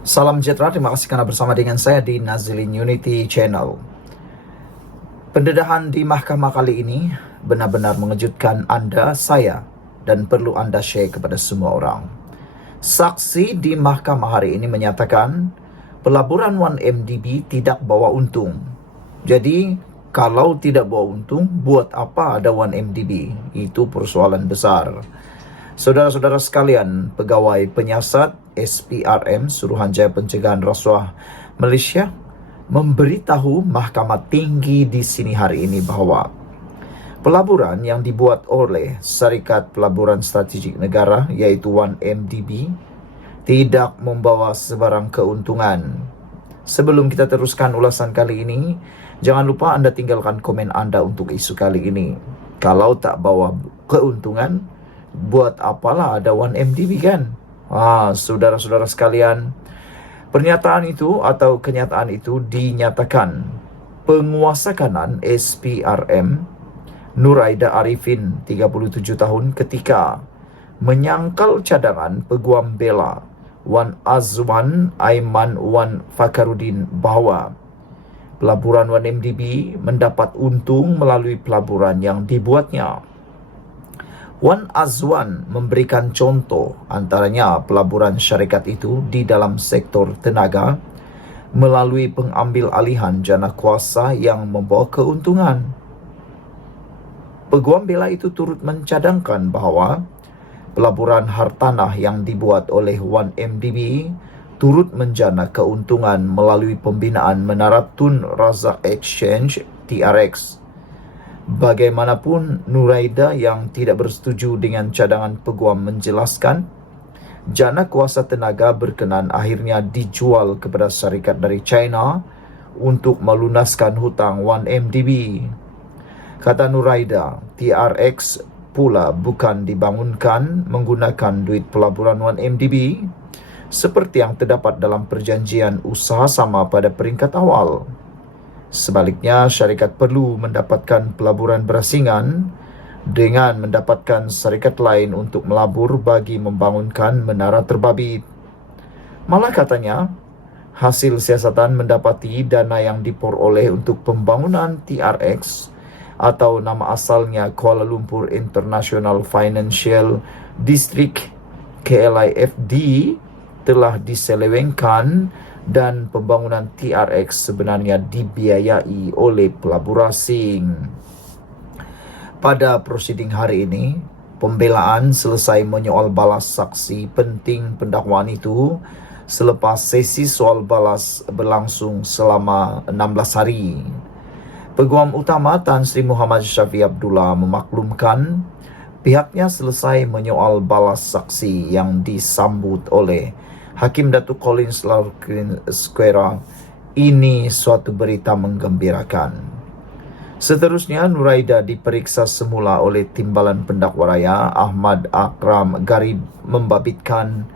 Salam sejahtera, terima kasih karena bersama dengan saya di Nazilin Unity Channel. Pendedahan di mahkamah kali ini benar-benar mengejutkan Anda, saya, dan perlu Anda share kepada semua orang. Saksi di mahkamah hari ini menyatakan pelaburan 1MDB tidak bawa untung. Jadi, kalau tidak bawa untung, buat apa ada 1MDB? Itu persoalan besar. Saudara-saudara sekalian, pegawai penyiasat SPRM Suruhanjaya Pencegahan Rasuah Malaysia memberitahu Mahkamah Tinggi di sini hari ini bahawa pelaburan yang dibuat oleh Syarikat Pelaburan Strategik Negara iaitu 1MDB tidak membawa sebarang keuntungan. Sebelum kita teruskan ulasan kali ini, jangan lupa Anda tinggalkan komen Anda untuk isu kali ini. Kalau tak bawa keuntungan, buat apalah ada 1MDB kan? Saudara-saudara sekalian, pernyataan itu atau kenyataan itu dinyatakan penguasa kanan SPRM Nuraida Arifin 37 tahun ketika menyangkal cadangan Peguam Bela Wan Azwan Aiman Wan Fakarudin bahawa pelaburan 1MDB mendapat untung melalui pelaburan yang dibuatnya. Wan Azwan memberikan contoh antaranya pelaburan syarikat itu di dalam sektor tenaga melalui pengambil alihan jana kuasa yang membawa keuntungan. Peguam Bela itu turut mencadangkan bahawa pelaburan hartanah yang dibuat oleh 1MDB turut menjana keuntungan melalui pembinaan Menara Tun Razak Exchange TRX. Bagaimanapun, Nuraida yang tidak bersetuju dengan cadangan peguam menjelaskan, jana kuasa tenaga berkenan akhirnya dijual kepada syarikat dari China untuk melunaskan hutang 1MDB. Kata Nuraida, TRX pula bukan dibangunkan menggunakan duit pelaburan 1MDB seperti yang terdapat dalam perjanjian usaha sama pada peringkat awal. Sebaliknya, syarikat perlu mendapatkan pelaburan berasingan dengan mendapatkan syarikat lain untuk melabur bagi membangunkan menara terbabit. Malah katanya, hasil siasatan mendapati dana yang diperoleh untuk pembangunan TRX atau nama asalnya Kuala Lumpur International Financial District KLIFD telah diselewengkan dan pembangunan TRX sebenarnya dibiayai oleh pelabur asing. Pada prosiding hari ini, pembelaan selesai menyoal balas saksi penting pendakwaan itu selepas sesi soal balas berlangsung selama 16 hari. Peguam utama Tan Sri Muhammad Syafiee Abdullah memaklumkan pihaknya selesai menyoal balas saksi yang disambut oleh Hakim Datuk Collins Larkin Square. Ini suatu berita menggembirakan. Seterusnya, Nuraida diperiksa semula oleh Timbalan Pendakwa Raya Ahmad Akram Garib membabitkan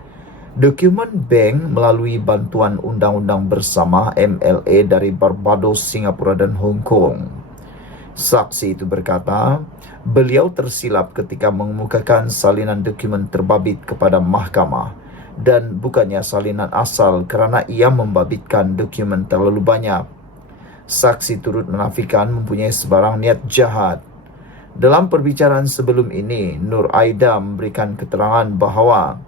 dokumen bank melalui bantuan undang-undang bersama MLA dari Barbados, Singapura dan Hong Kong. Saksi itu berkata, beliau tersilap ketika mengemukakan salinan dokumen terbabit kepada mahkamah dan bukannya salinan asal kerana ia membabitkan dokumen terlalu banyak. Saksi turut menafikan mempunyai sebarang niat jahat. Dalam perbicaraan sebelum ini, Nur Aida memberikan keterangan bahawa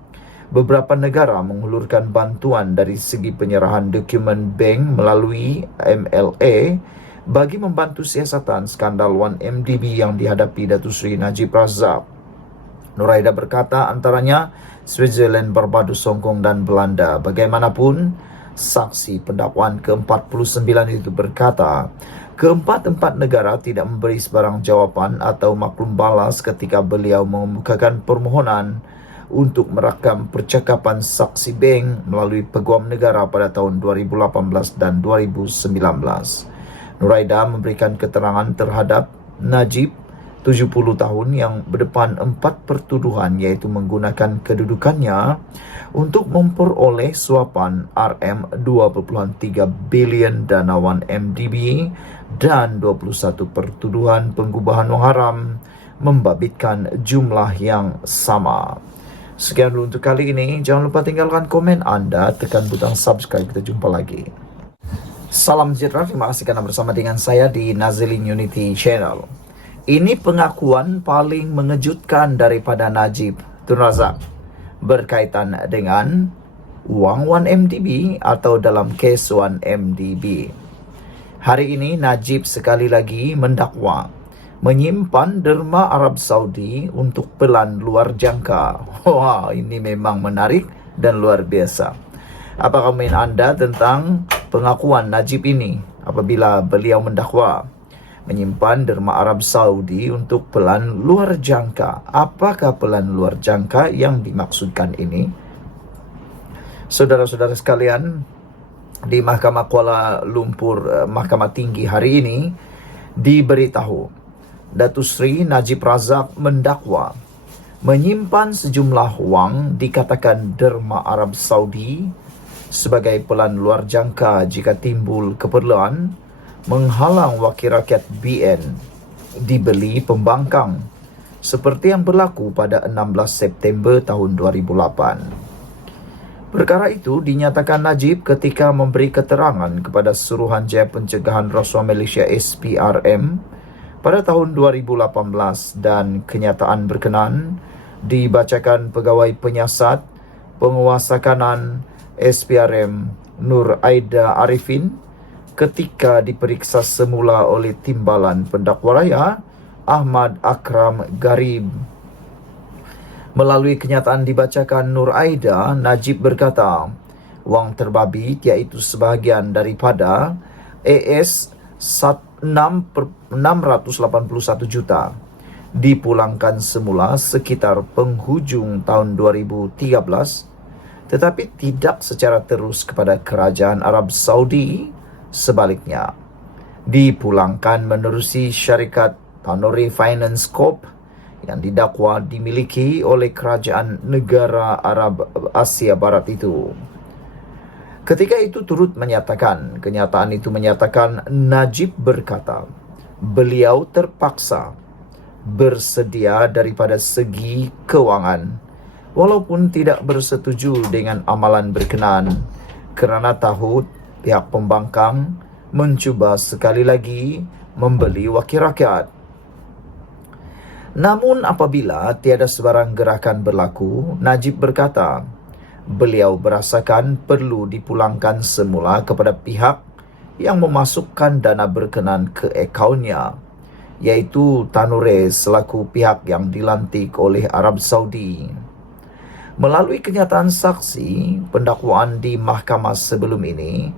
beberapa negara menghulurkan bantuan dari segi penyerahan dokumen bank melalui MLA bagi membantu siasatan skandal 1MDB yang dihadapi Datuk Seri Najib Razak. Nuraida berkata antaranya Switzerland, Barbados, Hong Kong dan Belanda. Bagaimanapun, saksi pendakwaan ke-49 itu berkata, keempat-empat negara tidak memberi sebarang jawapan atau maklum balas ketika beliau mengemukakan permohonan untuk merakam percakapan saksi bank melalui peguam negara pada tahun 2018 dan 2019. Nuraida memberikan keterangan terhadap Najib 70 tahun yang berdepan 4 pertuduhan iaitu menggunakan kedudukannya untuk memperoleh suapan RM2.3 bilion dana 1MDB dan 21 pertuduhan penggubahan wang haram membabitkan jumlah yang sama. Sekian dulu untuk kali ini. Jangan lupa tinggalkan komen Anda, tekan butang subscribe. Kita jumpa lagi. Salam sejahtera, terima kasih karena bersama dengan saya di Nazilin Unity Channel. Ini pengakuan paling mengejutkan daripada Najib Tun Razak berkaitan dengan wang 1MDB atau dalam kes 1MDB. Hari ini Najib sekali lagi mendakwa menyimpan derma Arab Saudi untuk pelan luar jangka. Wah, ini memang menarik dan luar biasa. Apa komen Anda tentang pengakuan Najib ini apabila beliau mendakwa menyimpan derma Arab Saudi untuk pelan luar jangka? Apakah pelan luar jangka yang dimaksudkan ini? Saudara-saudara sekalian, di Mahkamah Kuala Lumpur, Mahkamah Tinggi hari ini diberitahu Datuk Seri Najib Razak mendakwa menyimpan sejumlah wang dikatakan derma Arab Saudi sebagai pelan luar jangka jika timbul keperluan menghalang wakil rakyat BN dibeli pembangkang seperti yang berlaku pada 16 September tahun 2008. Perkara itu dinyatakan Najib ketika memberi keterangan kepada Suruhanjaya Pencegahan Rasuah Malaysia SPRM pada tahun 2018 dan kenyataan berkenan dibacakan Pegawai Penyiasat Penguasa Kanan SPRM Nur Aida Arifin ketika diperiksa semula oleh Timbalan Pendakwa Raya Ahmad Akram Garib. Melalui kenyataan dibacakan Nur Aida, Najib berkata, wang terbabit iaitu sebahagian daripada AS 681 juta dipulangkan semula sekitar penghujung tahun 2013 tetapi tidak secara terus kepada kerajaan Arab Saudi. Sebaliknya, dipulangkan menerusi syarikat Tanuri Finance Corp yang didakwa dimiliki oleh kerajaan negara Arab Asia Barat itu. Ketika itu kenyataan itu menyatakan Najib berkata, beliau terpaksa bersedia daripada segi kewangan walaupun tidak bersetuju dengan amalan berkenaan kerana tahu pihak pembangkang mencuba sekali lagi membeli wakil rakyat. Namun apabila tiada sebarang gerakan berlaku, Najib berkata, beliau berasakan perlu dipulangkan semula kepada pihak yang memasukkan dana berkenan ke akaunnya, iaitu Tanure selaku pihak yang dilantik oleh Arab Saudi. Melalui kenyataan saksi pendakwaan di mahkamah sebelum ini,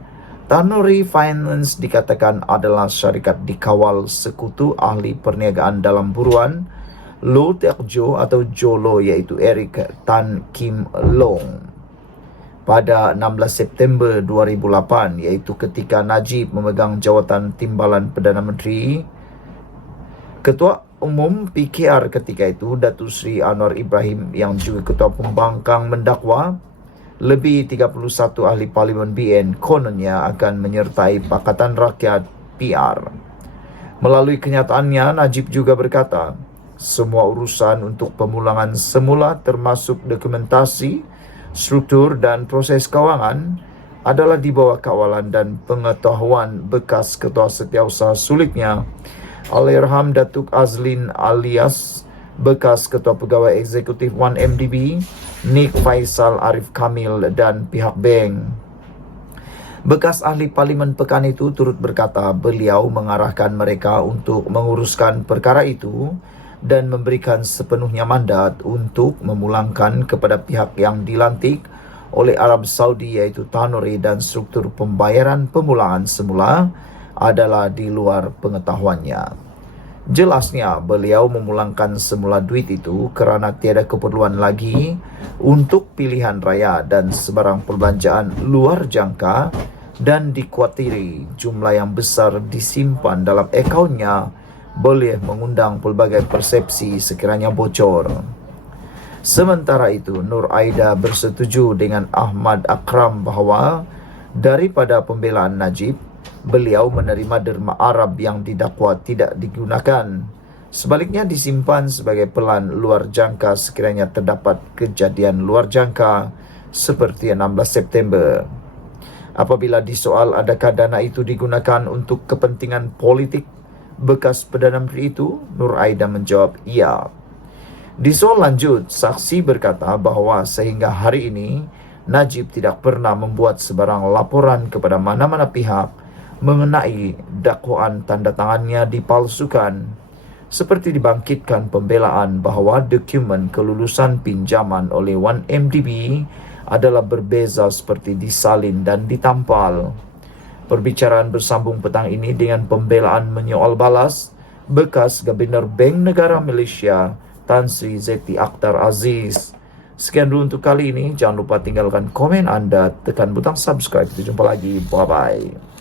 Tanuri Finance dikatakan adalah syarikat dikawal sekutu ahli perniagaan dalam buruan Lo Teok Jo atau Jolo, iaitu Eric Tan Kim Long. Pada 16 September 2008, iaitu ketika Najib memegang jawatan Timbalan Perdana Menteri, Ketua Umum PKR ketika itu, Datuk Seri Anwar Ibrahim yang juga Ketua Pembangkang mendakwa lebih 31 ahli Parlimen BN kononnya akan menyertai Pakatan Rakyat PR. Melalui kenyataannya, Najib juga berkata, semua urusan untuk pemulangan semula termasuk dokumentasi, struktur dan proses kewangan adalah di bawah kawalan dan pengetahuan bekas Ketua Setiausaha Sulitnya Allahyarham Datuk Azlin alias bekas Ketua Pegawai Eksekutif 1MDB Nik Faisal Arif Kamil dan pihak bank. Bekas ahli Parlimen Pekan itu turut berkata beliau mengarahkan mereka untuk menguruskan perkara itu dan memberikan sepenuhnya mandat untuk memulangkan kepada pihak yang dilantik oleh Arab Saudi iaitu Tanuri, dan struktur pembayaran pemulangan semula adalah di luar pengetahuannya. Jelasnya beliau memulangkan semula duit itu kerana tiada keperluan lagi untuk pilihan raya dan sebarang perbelanjaan luar jangka dan dikuatiri jumlah yang besar disimpan dalam akaunnya boleh mengundang pelbagai persepsi sekiranya bocor. Sementara itu, Nur Aida bersetuju dengan Ahmad Akram bahawa daripada pembelaan Najib, beliau menerima derma Arab yang didakwa tidak digunakan Sebaliknya disimpan sebagai pelan luar jangka sekiranya terdapat kejadian luar jangka seperti 16 September. Apabila disoal adakah dana itu digunakan untuk kepentingan politik bekas Perdana Menteri itu, Nur Aida menjawab iya. Disoal lanjut, saksi berkata bahawa sehingga hari ini Najib tidak pernah membuat sebarang laporan kepada mana-mana pihak mengenai dakwaan tanda tangannya dipalsukan. Seperti dibangkitkan pembelaan bahawa dokumen kelulusan pinjaman oleh 1MDB adalah berbeza seperti disalin dan ditampal. Perbicaraan bersambung petang ini dengan pembelaan menyoal balas bekas Gubernur Bank Negara Malaysia Tan Sri Zeti Akhtar Aziz. Sekian dulu untuk kali ini. Jangan lupa tinggalkan komen anda, tekan butang subscribe. Kita jumpa lagi. Bye-bye.